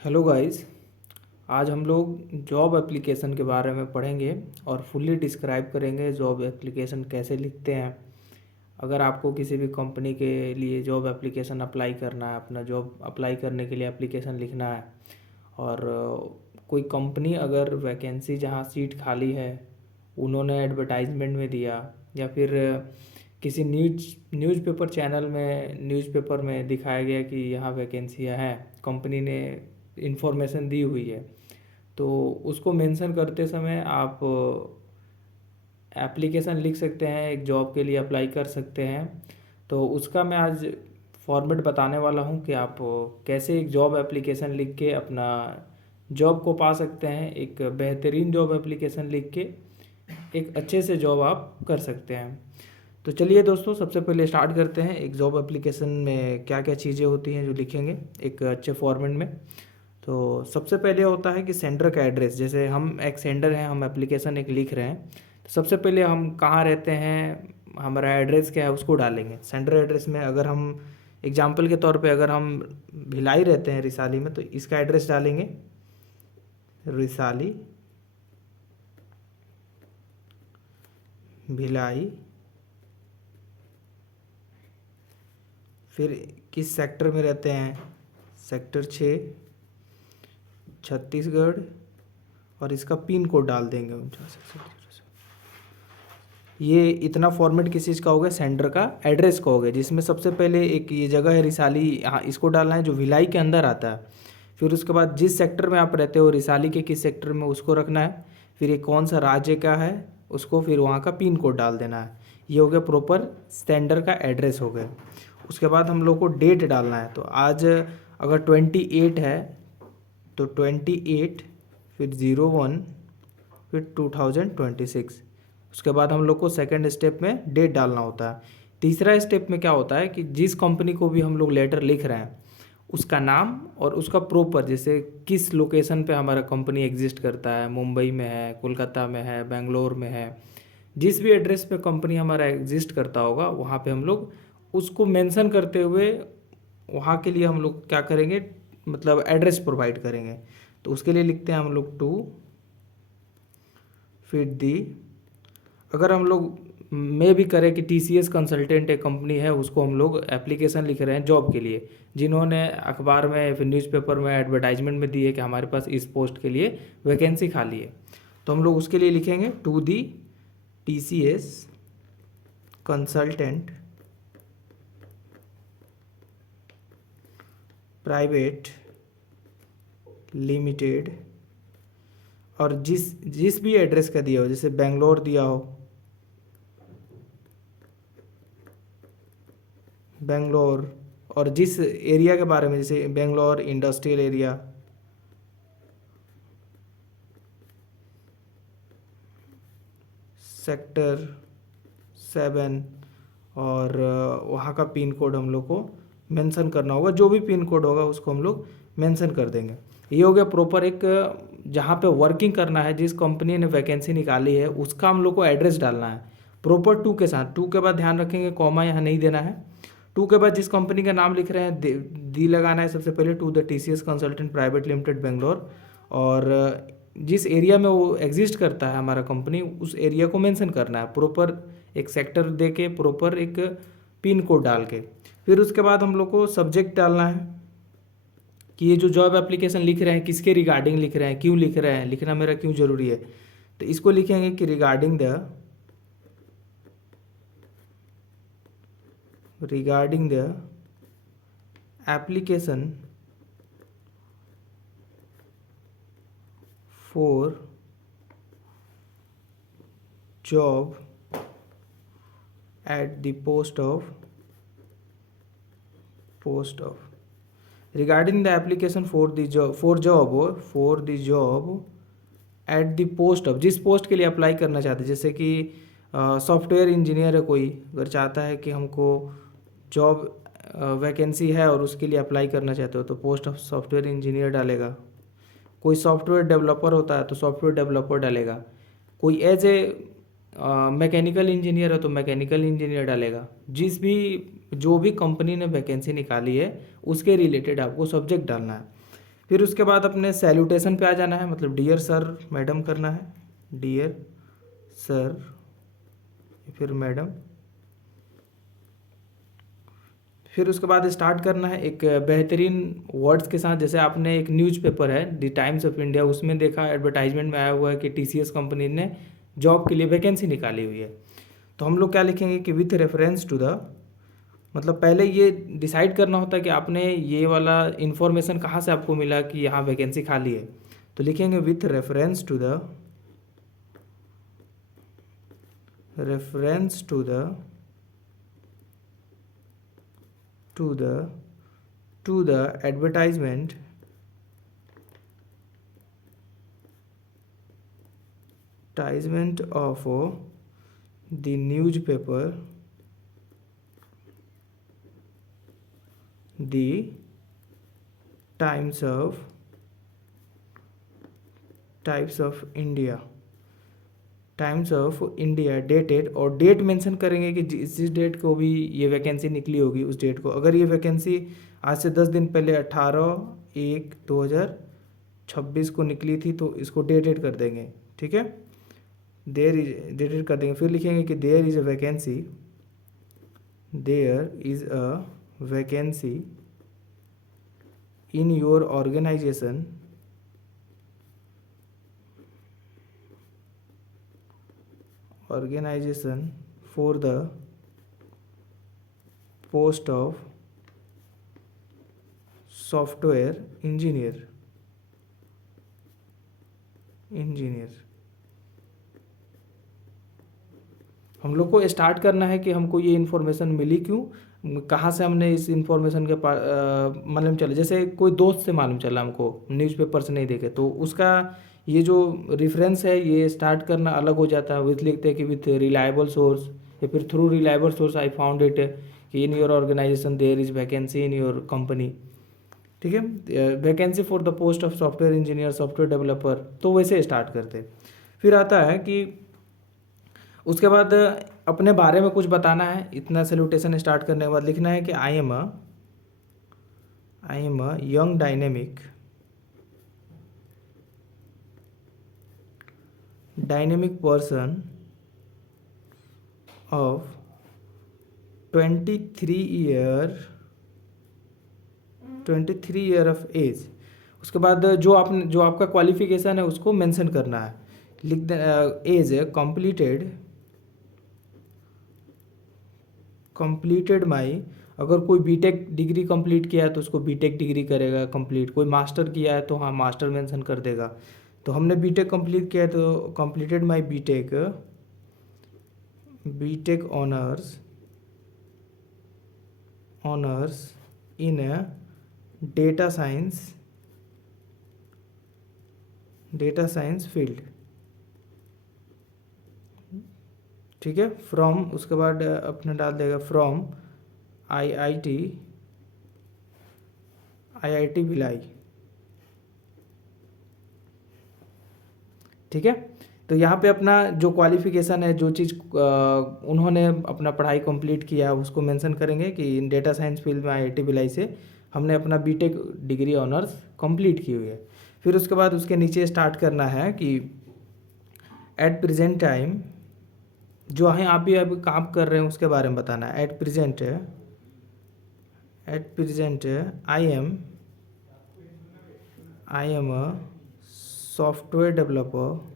Hello guys. आज हम लोग जॉब एप्लीकेशन के बारे में पढ़ेंगे और फुल्ली डिस्क्राइब करेंगे जॉब एप्लीकेशन कैसे लिखते हैं। अगर आपको किसी भी कंपनी के लिए जॉब एप्लीकेशन अप्लाई करना है, अपना जॉब अप्लाई करने के लिए एप्लीकेशन लिखना है और कोई कंपनी अगर वैकेंसी जहाँ सीट खाली है उन्होंने एडवर्टाइजमेंट में दिया या फिर किसी न्यूज़पेपर चैनल में न्यूज़पेपर में दिखाया गया कि यहाँ वैकेंसियाँ हैं, कंपनी ने इंफॉर्मेशन दी हुई है, तो उसको मेंशन करते समय आप एप्लीकेशन लिख सकते हैं, एक जॉब के लिए अप्लाई कर सकते हैं। तो उसका मैं आज फॉर्मेट बताने वाला हूँ कि आप कैसे एक जॉब एप्लीकेशन लिख के अपना जॉब को पा सकते हैं। एक बेहतरीन जॉब एप्लीकेशन लिख के एक अच्छे से जॉब आप कर सकते हैं। तो चलिए दोस्तों, सबसे पहले स्टार्ट करते हैं। एक जॉब एप्लीकेशन में क्या क्या चीज़ें होती हैं जो लिखेंगे एक अच्छे फॉर्मेट में। तो सबसे पहले होता है कि सेंडर का एड्रेस। जैसे हम एक सेंडर हैं, हम एप्लीकेशन एक लिख रहे हैं, तो सबसे पहले हम कहाँ रहते हैं, हमारा एड्रेस क्या है उसको डालेंगे। सेंडर एड्रेस में अगर हम एग्जांपल के तौर पे अगर हम भिलाई रहते हैं रिसाली में, तो इसका एड्रेस डालेंगे रिसाली भिलाई। फिर किस सेक्टर में रहते हैं, सेक्टर 6 छत्तीसगढ़, और इसका पिन कोड डाल देंगे 49। ये इतना फॉर्मेट किस चीज़ का हो गया, सेंडर का एड्रेस का हो गया, जिसमें सबसे पहले एक ये जगह है रिसाली, यहाँ इसको डालना है जो भिलाई के अंदर आता है। फिर उसके बाद जिस सेक्टर में आप रहते हो, रिसाली के किस सेक्टर में, उसको रखना है। फिर ये कौन सा राज्य का है उसको, फिर वहाँ का पिन कोड डाल देना है। ये हो गया प्रॉपर सेंडर का एड्रेस हो गया। उसके बाद हम लोग को डेट डालना है। तो आज अगर 28 है तो 28, फिर 01, फिर 2026। उसके बाद हम लोग को सेकंड स्टेप में डेट डालना होता है। तीसरा स्टेप में क्या होता है कि जिस कंपनी को भी हम लोग लेटर लिख रहे हैं उसका नाम और उसका प्रॉपर, जैसे किस लोकेशन पे हमारा कंपनी एग्जिस्ट करता है, मुंबई में है, कोलकाता में है, बेंगलोर में है, जिस भी एड्रेस पे कंपनी हमारा एग्जिस्ट करता होगा वहाँ पे हम लोग उसको मेंशन करते हुए वहाँ के लिए हम लोग क्या करेंगे, मतलब एड्रेस प्रोवाइड करेंगे। तो उसके लिए लिखते हैं हम लोग टू, फिर दी। अगर हम लोग में भी करें कि TCS कंसल्टेंट एक कंपनी है, उसको हम लोग एप्लीकेशन लिख रहे हैं जॉब के लिए, जिन्होंने अखबार में फिर न्यूज़पेपर में एडवर्टाइजमेंट में दी है कि हमारे पास इस पोस्ट के लिए वैकेंसी खाली है, तो हम लोग उसके लिए लिखेंगे to the TCS consultant private limited. और जिस जिस भी एड्रेस का दिया हो, जैसे बेंगलोर दिया हो, बेंगलोर, और जिस एरिया के बारे में, जैसे बेंगलोर इंडस्ट्रियल एरिया, सेक्टर 7, और वहाँ का पिन कोड हम लोग को मेंशन करना होगा। जो भी पिन कोड होगा उसको हम लोग मेंशन कर देंगे। ये हो गया प्रॉपर एक जहाँ पे वर्किंग करना है, जिस कंपनी ने वैकेंसी निकाली है उसका हम लोग को एड्रेस डालना है प्रॉपर टू के साथ। टू के बाद ध्यान रखेंगे कॉमा यहाँ नहीं देना है। टू के बाद जिस कंपनी का नाम लिख रहे हैं दी लगाना है सबसे पहले, to the TCS consultant private limited Bangalore, और जिस एरिया में वो एग्जिस्ट करता है हमारा कंपनी, उस एरिया को मेंशन करना है प्रॉपर, एक सेक्टर दे के प्रॉपर एक पिन कोड डाल के। फिर उसके बाद हम लोग को सब्जेक्ट डालना है कि ये जो जॉब एप्लीकेशन लिख रहे हैं किसके रिगार्डिंग लिख रहे हैं, क्यों लिख रहे हैं, लिखना मेरा क्यों ज़रूरी है। तो इसको लिखेंगे कि regarding the application for job at the post of regarding the application for the job, for the job at the post of, जिस पोस्ट के लिए अप्लाई करना चाहते हैं। जैसे कि सॉफ्टवेयर इंजीनियर है कोई, अगर चाहता है कि हमको जॉब वैकेंसी है और उसके लिए अप्लाई करना चाहते हो तो पोस्ट ऑफ सॉफ्टवेयर इंजीनियर डालेगा। कोई सॉफ्टवेयर डेवलपर होता है तो सॉफ्टवेयर डेवलपर डालेगा। कोई एज ए मैकेनिकल इंजीनियर है तो मैकेनिकल इंजीनियर डालेगा। जो भी कंपनी ने वैकेंसी निकाली है उसके रिलेटेड आपको सब्जेक्ट डालना है। फिर उसके बाद अपने सैल्यूटेशन पे आ जाना है, मतलब डियर सर मैडम करना है, डियर सर फिर मैडम। फिर उसके बाद स्टार्ट करना है एक बेहतरीन वर्ड्स के साथ। जैसे आपने एक न्यूज़पेपर है द टाइम्स ऑफ इंडिया, उसमें देखा एडवर्टाइजमेंट में आया हुआ है कि टीसीएस कंपनी ने जॉब के लिए वैकेंसी निकाली हुई है। तो हम लोग क्या लिखेंगे कि विथ रेफरेंस टू द, मतलब पहले ये डिसाइड करना होता है कि आपने ये वाला इन्फॉर्मेशन कहाँ से आपको मिला कि यहाँ वैकेंसी खाली है। तो लिखेंगे with reference to the, reference to the to the advertisement of the newspaper, the Times of India, times of India dated, और डेट मेंशन करेंगे कि जिस डेट को भी ये वैकेंसी निकली होगी उस डेट को। अगर ये वैकेंसी आज से 10 दिन पहले 18/1/2026 को निकली थी तो इसको डेटेड कर देंगे, ठीक है, देयर इज डेटेड कर देंगे। फिर लिखेंगे कि there is a vacancy, there is a vacancy in your organisation, for the post of software engineer। हम लोग को स्टार्ट करना है कि हमको ये इन्फॉर्मेशन मिली क्यों, कहाँ से हमने इस इन्फॉर्मेशन के मालूम चला। जैसे कोई दोस्त से मालूम चला हमको, न्यूज़पेपर से नहीं देखे, तो उसका ये जो रेफरेंस है ये स्टार्ट करना अलग हो जाता है। विथ लिखते हैं कि विथ रिलायबल सोर्स, या फिर through reliable source I found it कि in your organization there is vacancy in your company, ठीक है, vacancy for the post of software engineer, software developer. तो वैसे स्टार्ट करते। फिर आता है कि उसके बाद अपने बारे में कुछ बताना है। इतना सैल्यूटेशन स्टार्ट करने के बाद लिखना है कि I am a young dynamic person of 23 year of age. उसके बाद जो आपका क्वालिफिकेशन है उसको मेंशन करना है। लिख दे एज कंप्लीटेड माई, अगर कोई बीटेक डिग्री कंप्लीट किया है तो उसको बीटेक डिग्री करेगा कंप्लीट, कोई मास्टर किया है तो हाँ मास्टर मेंशन कर देगा। तो हमने बीटेक कंप्लीट किया है तो completed my BTech honours in data science field, ठीक है। फ्रॉम, उसके बाद अपने डाल देगा फ्रॉम आईआईटी भिलाई, ठीक है। तो यहाँ पे अपना जो क्वालिफिकेशन है, जो चीज़ उन्होंने अपना पढ़ाई कंप्लीट किया उसको मेंशन करेंगे कि इन डेटा साइंस फील्ड में आईआईटी भिलाई से हमने अपना बीटेक डिग्री ऑनर्स कंप्लीट की हुई है। फिर उसके बाद उसके नीचे स्टार्ट करना है कि एट प्रेजेंट टाइम, जो है आप भी अभी काम कर रहे हैं उसके बारे में बताना है। Eight present I am a software developer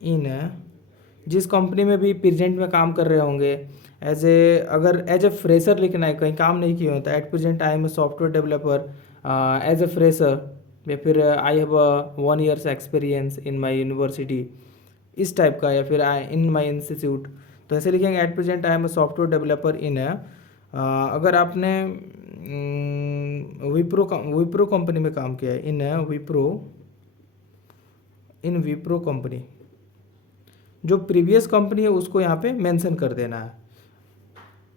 इन, जिस कंपनी में भी प्रेजेंट में काम कर रहे होंगे अगर एज ए फ्रेशर लिखना है, कहीं काम नहीं किया होता, at present I am a software developer as a fresher, या फिर I have 1 years experience in my university, इस टाइप का, या फिर इन माई इंस्टीट्यूट। तो ऐसे लिखेंगे at present I am a software developer in. अगर आपने विप्रो कंपनी में काम किया है, इन विप्रो कंपनी, जो प्रीवियस कंपनी है उसको यहाँ पे मेंशन कर देना है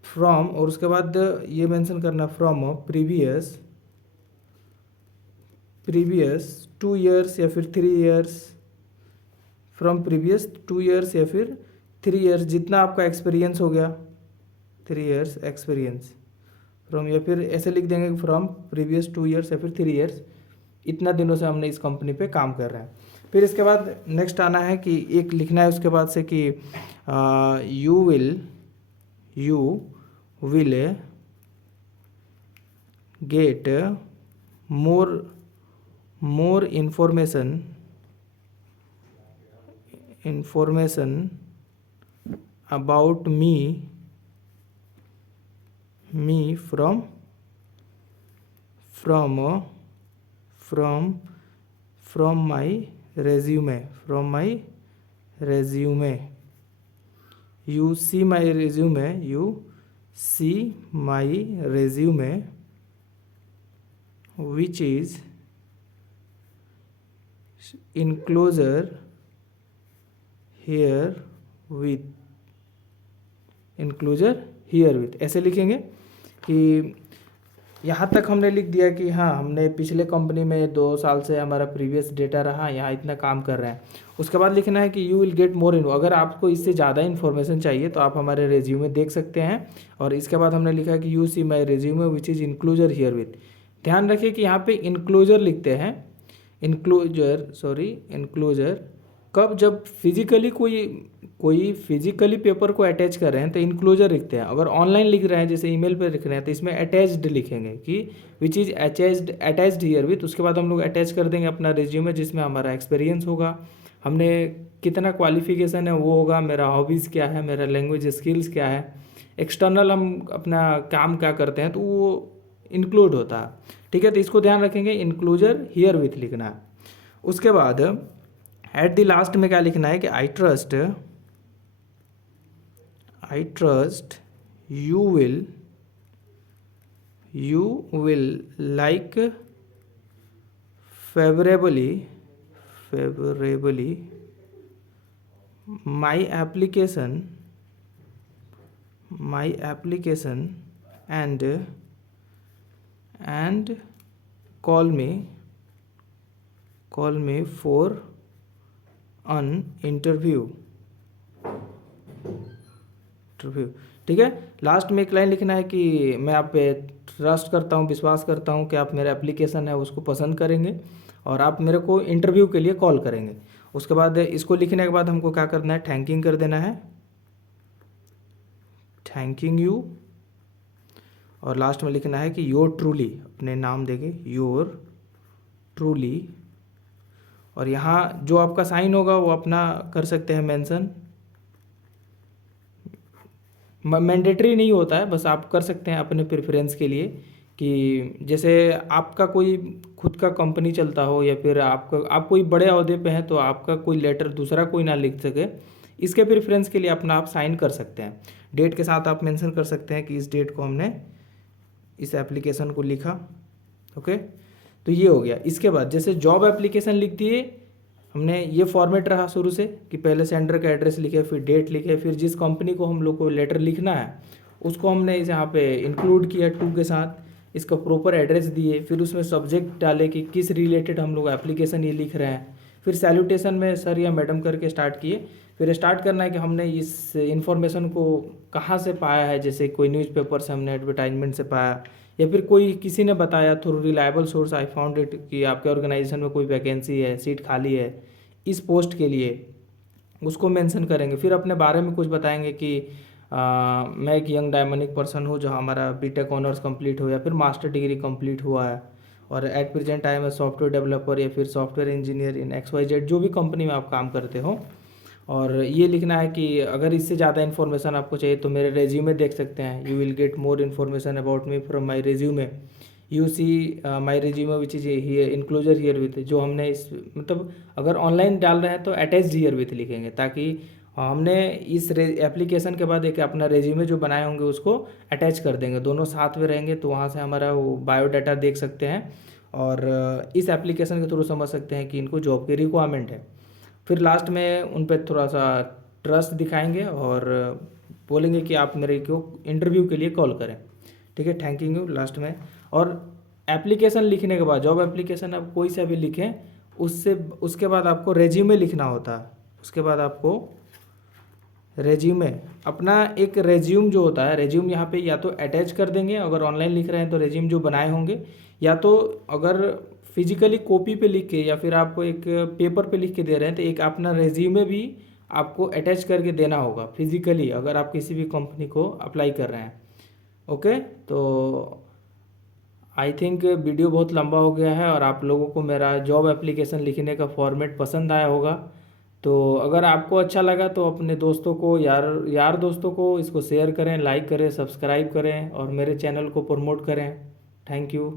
फ्रॉम, और उसके बाद ये मेंशन करना फ्रॉम प्रीवियस 2 years या फिर 3 years, फ्रॉम प्रीवियस 2 years या फिर 3 years, जितना आपका एक्सपीरियंस हो गया 3 years एक्सपीरियंस फ्रॉम, या फिर ऐसे लिख देंगे फ्रॉम प्रीवियस 2 years या फिर 3 years, इतना दिनों से हमने इस कंपनी पे काम कर रहे हैं। फिर इसके बाद नेक्स्ट आना है कि एक लिखना है उसके बाद से कि you will get more information about me from my resume, you see my resume which is enclosure here with, ऐसे लिखेंगे कि यहाँ तक हमने लिख दिया कि हाँ हमने पिछले कंपनी में 2 साल से हमारा प्रीवियस डेटा रहा, यहाँ इतना काम कर रहे हैं। उसके बाद लिखना है कि you will get more info, अगर आपको इससे ज़्यादा इन्फॉर्मेशन चाहिए तो आप हमारे रेज्यूमे देख सकते हैं। और इसके बाद हमने लिखा है कि you see my resume which is enclosure here with. ध्यान रखिए कि यहाँ पे इनक्लूजर लिखते हैं, इनक्लूजर कब, जब फिजिकली कोई फिजिकली पेपर को अटैच कर रहे हैं तो इनक्लोजर लिखते हैं। अगर ऑनलाइन लिख रहे हैं जैसे ईमेल पे लिख रहे हैं तो इसमें अटैच्ड लिखेंगे कि which is attached here with. उसके बाद हम लोग अटैच कर देंगे अपना रिज्यूमे जिसमें हमारा एक्सपीरियंस होगा, हमने कितना क्वालिफिकेशन है वो होगा, मेरा हॉबीज़ क्या है, मेरा लैंग्वेज स्किल्स क्या है, एक्सटर्नल हम अपना काम क्या करते हैं तो वो इंक्लूड होता है। ठीक है, तो इसको ध्यान रखेंगे, इनक्लूजर हियर विथ लिखना है। उसके बाद एट द लास्ट में क्या लिखना है कि I trust you will like favorably my application and call me for an interview। ठीक है, लास्ट में एक लाइन लिखना है कि मैं आप पे ट्रस्ट करता हूँ, विश्वास करता हूँ कि आप मेरा एप्लीकेशन है उसको पसंद करेंगे और आप मेरे को इंटरव्यू के लिए कॉल करेंगे। उसके बाद इसको लिखने के बाद हमको क्या करना है, थैंकिंग कर देना है, थैंकिंग यू। और लास्ट में लिखना है कि योर ट्रूली, अपने नाम देंगे योर ट्रूली। और यहाँ जो आपका साइन होगा वो अपना कर सकते हैं मेंशन, मैंडेटरी नहीं होता है, बस आप कर सकते हैं अपने प्रेफरेंस के लिए कि जैसे आपका कोई खुद का कंपनी चलता हो या फिर आप कोई बड़े अहदे पे हैं तो आपका कोई लेटर दूसरा कोई ना लिख सके, इसके प्रेफरेंस के लिए अपना आप साइन कर सकते हैं। डेट के साथ आप मेंशन कर सकते हैं कि इस डेट को हमने इस एप्लीकेशन को लिखा। ओके, तो ये हो गया। इसके बाद जैसे जॉब एप्लीकेशन लिख दिए हमने, ये फॉर्मेट रहा शुरू से कि पहले सेंडर का एड्रेस लिखे, फिर डेट लिखे, फिर जिस कंपनी को हम लोग को लेटर लिखना है उसको हमने यहाँ पे इंक्लूड किया टू के साथ, इसका प्रॉपर एड्रेस दिए, फिर उसमें सब्जेक्ट डाले कि किस रिलेटेड हम लोग एप्लीकेशन ये लिख रहे हैं, फिर सैल्यूटेशन में सर या मैडम करके स्टार्ट किए। फिर स्टार्ट करना है कि हमने इस इन्फॉर्मेशन को कहाँ से पाया है, जैसे कोई न्यूज़पेपर से हमने एडवर्टाइजमेंट से पाया या फिर कोई किसी ने बताया through reliable source I found it कि आपके ऑर्गेनाइजेशन में कोई वैकेंसी है, सीट खाली है इस पोस्ट के लिए, उसको मेंशन करेंगे। फिर अपने बारे में कुछ बताएंगे कि मैं एक यंग डायमोनिक पर्सन हूँ जो हमारा बीटेक ऑनर्स कंप्लीट हो या फिर मास्टर डिग्री कंप्लीट हुआ है और at present I am a software developer या फिर सॉफ्टवेयर इंजीनियर इन XYZ, जो भी कंपनी में आप काम करते हो। और ये लिखना है कि अगर इससे ज़्यादा इन्फॉर्मेशन आपको चाहिए तो मेरे रेज्यूमे देख सकते हैं, you will get more information about me from my resume, you see my resume which is here enclosure herewith. जो हमने इस मतलब अगर ऑनलाइन डाल रहे हैं तो अटैच्ड हियर विथ लिखेंगे ताकि हमने इस एप्लीकेशन के बाद एक अपना रेज्यूमे जो बनाए होंगे उसको अटैच कर देंगे, दोनों साथ में रहेंगे तो वहाँ से हमारा वो बायोडाटा देख सकते हैं और इस एप्लीकेशन के थ्रू समझ सकते हैं कि इनको जॉब की रिक्वायरमेंट है। फिर लास्ट में उन पर थोड़ा सा ट्रस्ट दिखाएंगे और बोलेंगे कि आप मेरे को इंटरव्यू के लिए कॉल करें। ठीक है, थैंक यू लास्ट में। और एप्लीकेशन लिखने के बाद जॉब एप्लीकेशन आप कोई सा भी लिखें उसके बाद आपको रेज्यूमे लिखना होता है। उसके बाद आपको रेज्यूमे अपना एक रेज्यूम जो होता है, रेज्यूम यहाँ पे या तो अटैच कर देंगे, अगर ऑनलाइन लिख रहे हैं तो रेज्यूम जो बनाए होंगे, या तो अगर फिजिकली कॉपी पे लिख के या फिर आप एक पेपर पे लिख के दे रहे हैं तो एक अपना रेज्यूमे भी आपको अटैच करके देना होगा फिजिकली, अगर आप किसी भी कंपनी को अप्लाई कर रहे हैं। ओके, तो आई थिंक वीडियो बहुत लंबा हो गया है और आप लोगों को मेरा जॉब एप्लीकेशन लिखने का फॉर्मेट पसंद आया होगा। तो अगर आपको अच्छा लगा तो अपने दोस्तों को, यार दोस्तों को इसको शेयर करें, लाइक करें, सब्सक्राइब करें और मेरे चैनल को प्रमोट करें। Thank you.